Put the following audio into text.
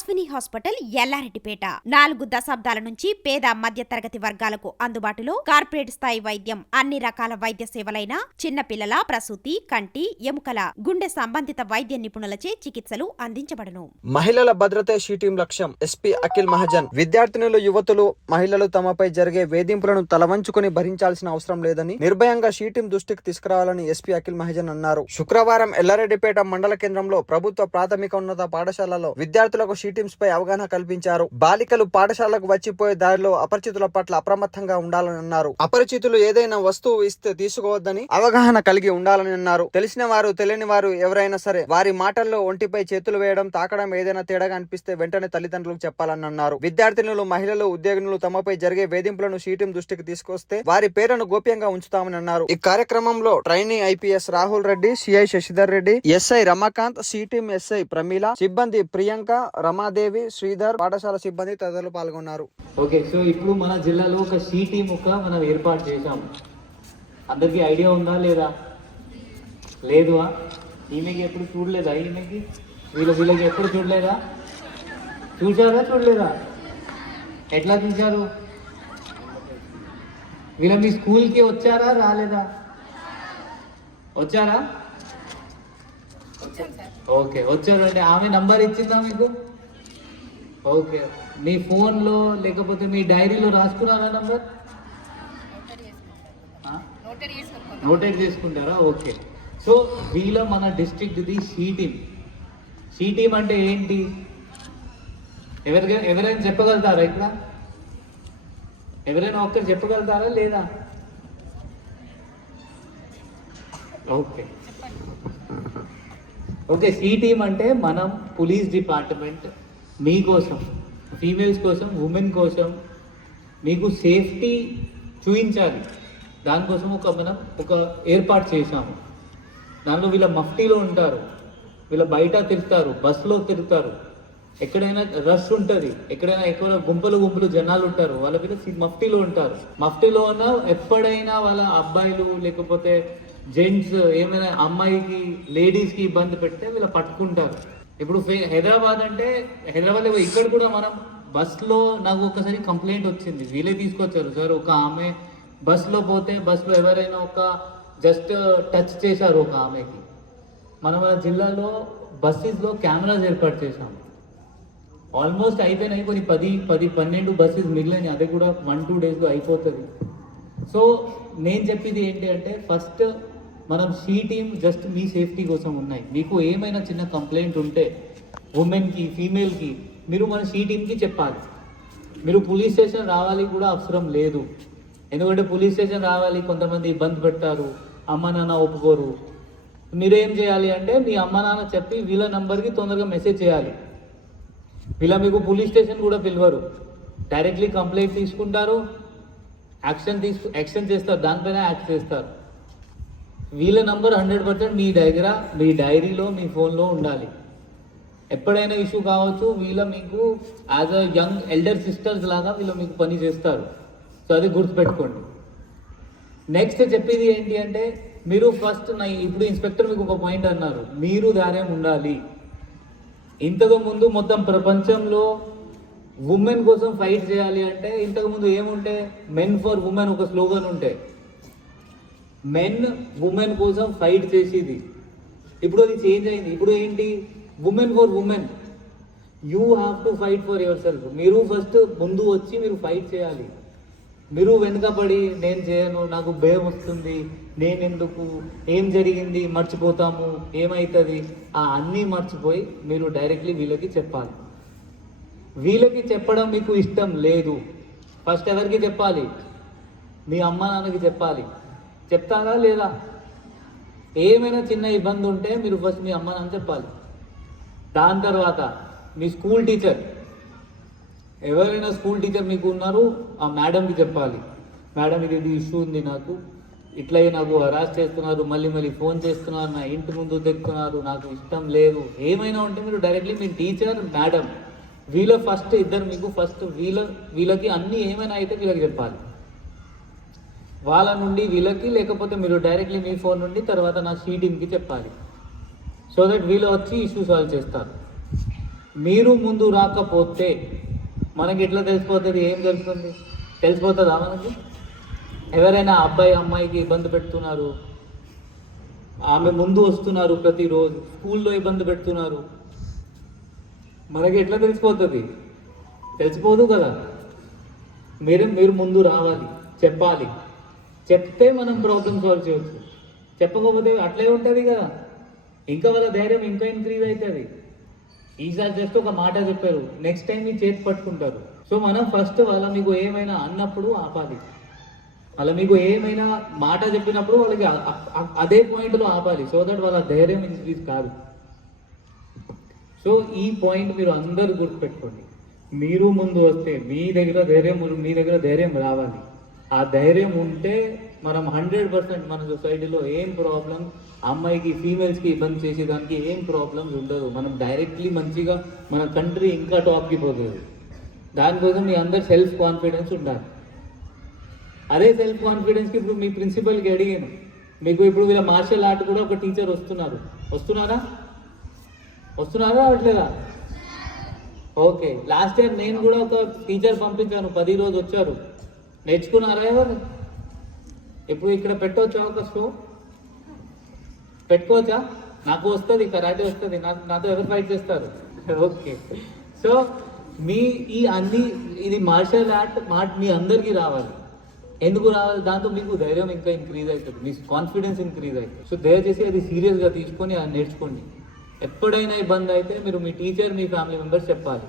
Ashwini hospital Yellareddypet 4 దశాబ్దాల నుంచి పేద మధ్య తరగతి వర్గాలకు అందుబాటులో కార్పొరేట్ స్థాయి వైద్యం అన్ని రకాల వైద్య సేవలైన చిన్నపిల్లల ప్రసూతి కంటి ఎముకల గుండె సంబంధిత వైద్య నిపుణులచే చికిత్సలు అందించబడును. మహిళల భద్రతే షీ టీం లక్ష్యం. ఎస్పీ అఖిల్ మహాజన్. విద్యార్థినులు యువతులు మహిళలు తమపై జరిగే వేధింపులను తలవంచుకొని భరించాల్సిన అవసరం లేదని నిర్భయంగా షీ టీం దృష్టికి తీసుకురావాలని ఎస్పీ అఖిల్ మహాజన్ అన్నారు. శుక్రవారం ఎల్లారెడ్డిపేట మండల కేంద్రంలో ప్రభుత్వ ప్రాథమిక ఉన్నత పాఠశాలలో విద్యార్థులకు షీ టీమ్స్ పై అవగాహన కల్పించారు. బాలికలు పాఠశాలకు వచ్చిపోయే దారిలో అపరిచితుల పట్ల అప్రమత్తంగా ఉండాలని అన్నారు. అపరిచితులు ఏదైనా వస్తువు ఇస్తే తీసుకోవద్దని అవగాహన కలిగి ఉండాలని అన్నారు. తెలిసిన వారు తెలియని వారు ఎవరైనా సరే వారి మాటల్లో ఒంటిపై చేతులు వేయడం తాకడం ఏదైనా తేడాగా అనిపిస్తే వెంటనే తల్లిదండ్రులకు చెప్పాలని అన్నారు. విద్యార్థినులు మహిళలు ఉద్యోగులు తమపై జరిగే వేధింపులను షీ టీం దృష్టికి తీసుకొస్తే వారి పేరును గోప్యంగా ఉంచుతామని అన్నారు. ఈ కార్యక్రమంలో trainee IPS Rahul Reddy, CI Shashidhar Reddy, SI Ramakant, she team SI Pramila, సిబ్బంది ప్రియాంక, రమాదేవి, శ్రీధర్, పాఠశాల సిబ్బంది తదితరులు పాల్గొన్నారు. ఓకే, సో ఇప్పుడు మన జిల్లాలో ఒక షీ టీం మనం ఏర్పాటు చేశాము. అందరికీ ఐడియా ఉందా లేదా? లేదు. ఈమెకి ఎప్పుడు చూడలేదా? ఈమెకి వీళ్ళకి ఎప్పుడు చూడలేదా? చూడలేదా? ఎట్లా చూశారు? వీళ్ళ మీ స్కూల్కి వచ్చారా రాలేదా? వచ్చారా? ఓకే, వచ్చారు. అంటే ఆమె నంబర్ ఇచ్చిందా మీకు? ఓకే, మీ ఫోన్లో లేకపోతే మీ డైరీలో రాసుకున్నారా నంబర్? నోటెడ్ చేసుకుంటారా? ఓకే. సో వీళ్ళ మన డిస్ట్రిక్ట్ది షీ టీం. షీ టీం అంటే ఏంటి? ఎవరైనా చెప్పగలుగుతారా? ఇట్లా ఎవరైనా ఒక్కరు చెప్పగలుగుతారా లేదా? ఓకే ఓకే, షీ టీం అంటే మనం పోలీస్ డిపార్ట్మెంట్ మీకోసం, ఫీమేల్స్ కోసం, ఉమెన్ కోసం మీకు సేఫ్టీ చూపించాలి. దానికోసం మనం ఒక ఏర్పాటు చేశాము. దానిలో వీళ్ళ మఫ్టీలో ఉంటారు, వీళ్ళ బయట తిరుగుతారు, బస్సులో తిరుగుతారు, ఎక్కడైనా రష్ ఉంటుంది, ఎక్కడైనా ఎక్కువ గుంపులు జనాలు ఉంటారు, వాళ్ళ మీద మఫ్టీలో ఉంటారు. మఫ్టీలో ఉన్న ఎప్పుడైనా వాళ్ళ అబ్బాయిలు లేకపోతే జెంట్స్ ఏమైనా అమ్మాయికి లేడీస్కి ఇబ్బంది పెడితే వీళ్ళు పట్టుకుంటారు. ఇప్పుడు హైదరాబాద్ అంటే హైదరాబాద్ ఇక్కడ కూడా మనం బస్లో నాకు ఒకసారి కంప్లైంట్ వచ్చింది. వీళ్ళే తీసుకొచ్చారు సార్. ఒక ఆమె బస్లో పోతే బస్లో ఎవరైనా ఒక జస్ట్ టచ్ చేశారు ఒక ఆమెకి. మన జిల్లాలో బస్సెస్లో కెమెరాస్ ఏర్పాటు చేశాము. ఆల్మోస్ట్ అయిపోయినాయి, కొన్ని 10-12 బస్సెస్ మిగిలినాయి. అదే కూడా 1-2 డేస్లో అయిపోతుంది. సో నేను చెప్పేది ఏంటి అంటే, ఫస్ట్ మనం she team just me safety కోసం ఉన్నాయి. మీకు ఏమైనా చిన్న కంప్లైంట్ ఉంటే ఉమెన్కి, ఫీమేల్కి మీరు మన షీ టీంకి చెప్పాలి. మీరు పోలీస్ స్టేషన్ రావాలి కూడా అవసరం లేదు. ఎందుకంటే పోలీస్ స్టేషన్ రావాలి, కొంతమంది ఇబ్బంది పెట్టారు, అమ్మ నాన్న ఒప్పుకోరు. మీరేం చేయాలి అంటే మీ అమ్మ నాన్న చెప్పి వీళ్ళ నంబర్కి తొందరగా మెసేజ్ చేయాలి. వీళ్ళ మీకు పోలీస్ స్టేషన్ కూడా పిలవరు, డైరెక్ట్లీ కంప్లైంట్ తీసుకుంటారు, యాక్షన్ చేస్తారు, దానిపైన యాక్ట్ చేస్తారు. వీళ్ళ నంబర్ 100% మీ దగ్గర, మీ డైరీలో, మీ ఫోన్లో ఉండాలి. ఎప్పుడైనా ఇష్యూ కావచ్చు, వీళ్ళ మీకు as a young elder sisters లాగా వీళ్ళు మీకు పని చేస్తారు. సో అది గుర్తుపెట్టుకోండి. నెక్స్ట్ చెప్పేది ఏంటి అంటే, మీరు ఫస్ట్ ఇప్పుడు ఇన్స్పెక్టర్ మీకు ఒక పాయింట్ అన్నారు, మీరు ధైర్యం ఉండాలి. ఇంతకు ముందు మొత్తం ప్రపంచంలో ఉమెన్ కోసం ఫైట్ చేయాలి అంటే ఇంతకుముందు ఏముంటే, మెన్ ఫర్ ఉమెన్ ఒక స్లోగన్ ఉంటే, మెన్ ఉమెన్ కోసం ఫైట్ చేసేది. ఇప్పుడు అది చేంజ్ అయింది. ఇప్పుడు ఏంటి? Women for women. You have to fight for your self. మీరు ఫస్ట్ ముందు వచ్చి మీరు ఫైట్ చేయాలి. మీరు వెనుకపడి నేను చేయను, నాకు భయం వస్తుంది, నేనెందుకు, ఏం జరిగింది మర్చిపోతాము, ఏమవుతుంది, అన్నీ మర్చిపోయి మీరు డైరెక్ట్లీ వీళ్ళకి చెప్పాలి. వీళ్ళకి చెప్పడం మీకు ఇష్టం లేదు, ఫస్ట్ ఎవరికి చెప్పాలి? మీ అమ్మ నాన్నకి చెప్పాలి. చెప్తారా లేదా? ఏమైనా చిన్న ఇబ్బంది ఉంటే మీరు ఫస్ట్ మీ అమ్మ నాన్న చెప్పాలి. దాని తర్వాత మీ స్కూల్ టీచర్, ఎవరైనా స్కూల్ టీచర్ మీకు ఉన్నారు, ఆ మేడంకి చెప్పాలి. మేడం ఇది ఇష్యూ ఉంది, నాకు ఇట్లా నాకు హరాస్ చేస్తున్నారు, మళ్ళీ ఫోన్ చేస్తున్నారు, నా ఇంటి ముందు తెక్కుతున్నారు, నాకు ఇష్టం లేదు. ఏమైనా ఉంటే మీరు డైరెక్ట్లీ మీ టీచర్, మేడం, వీళ్ళ ఫస్ట్ ఇద్దరు మీకు ఫస్ట్ వీళ్ళకి అన్నీ ఏమైనా అయితే వీళ్ళకి చెప్పాలి. వాళ్ళ నుండి వీళ్ళకి, లేకపోతే మీరు డైరెక్ట్లీ మీ ఫోన్ నుండి తర్వాత నా షీ టీంకి చెప్పాలి. సో దట్ వీళ్ళు వచ్చి ఇష్యూ సాల్వ్ చేస్తారు. మీరు ముందు రాకపోతే మనకి ఎట్లా తెలిసిపోతుంది ఏం జరుగుతుంది? తెలిసిపోతుందా మనకి? ఎవరైనా అబ్బాయి అమ్మాయికి ఇబ్బంది పెడుతున్నారు, ఆమె ముందు వస్తున్నారు, ప్రతిరోజు స్కూల్లో ఇబ్బంది పెడుతున్నారు, మనకి ఎట్లా తెలిసిపోతుంది? తెలిసిపోదు కదా. మీరు ముందు రావాలి, చెప్పాలి. చెప్తే మనం ప్రాబ్లమ్ సాల్వ్ చేయవచ్చు. చెప్పకపోతే అట్లే ఉంటుంది కదా. ఇంకా వాళ్ళ ధైర్యం ఇంకా ఇంక్రీజ్ అవుతుంది. ఈసారి జస్ట్ ఒక మాట చెప్పారు, నెక్స్ట్ టైం మీ చేతి పట్టుకుంటారు. సో మనం ఫస్ట్ వాళ్ళ మీకు ఏమైనా అన్నప్పుడు ఆపాలి. అలా మీకు ఏమైనా మాట చెప్పినప్పుడు వాళ్ళకి అదే పాయింట్లో ఆపాలి. సో దట్ వాళ్ళ ధైర్యం ఇంక్రీజ్ కాదు. సో ఈ పాయింట్ మీరు అందరూ గుర్తుపెట్టుకోండి. మీరు ముందు వస్తే మీ దగ్గర ధైర్యం రావాలి. ఆ ధైర్యం ఉంటే మనం 100% మన సొసైటీలో ఏం ప్రాబ్లం, అమ్మాయికి ఫీమేల్స్కి ఇబ్బంది చేసేదానికి ఏం ప్రాబ్లమ్స్ ఉండదు. మనం డైరెక్ట్లీ మంచిగా మన కంట్రీ ఇంకా టాప్కి పోతుంది. దానికోసం మీ అందరు సెల్ఫ్ కాన్ఫిడెన్స్ ఉండాలి. అదే సెల్ఫ్ కాన్ఫిడెన్స్కి ఇప్పుడు మీ ప్రిన్సిపల్కి అడిగాను, మీకు ఇప్పుడు వీళ్ళ మార్షల్ ఆర్ట్ కూడా ఒక టీచర్ వస్తున్నారా రావట్లేదా? ఓకే, లాస్ట్ ఇయర్ నేను కూడా ఒక టీచర్ పంపించాను, 10 రోజు వచ్చారు. నేర్చుకున్నారా ఎవరు? ఇప్పుడు ఇక్కడ పెట్టవచ్చా ఒక షో? పెట్టుకోవచ్చా? నాకు వస్తుంది, కరాటే వస్తుంది, నాతో ఎవరు ఫైట్ చేస్తారు? ఓకే, సో ఇది మార్షల్ ఆర్ట్ మీ అందరికీ రావాలి. ఎందుకు రావాలి? దాంతో మీకు ధైర్యం ఇంకా ఇంక్రీజ్ అవుతుంది, మీ కాన్ఫిడెన్స్ ఇంక్రీజ్ అవుతుంది. సో దయచేసి అది సీరియస్గా తీసుకొని అది నేర్చుకోండి. ఎప్పుడైనా ఇబ్బంది అయితే మీరు మీ టీచర్, మీ ఫ్యామిలీ మెంబర్స్ చెప్పాలి.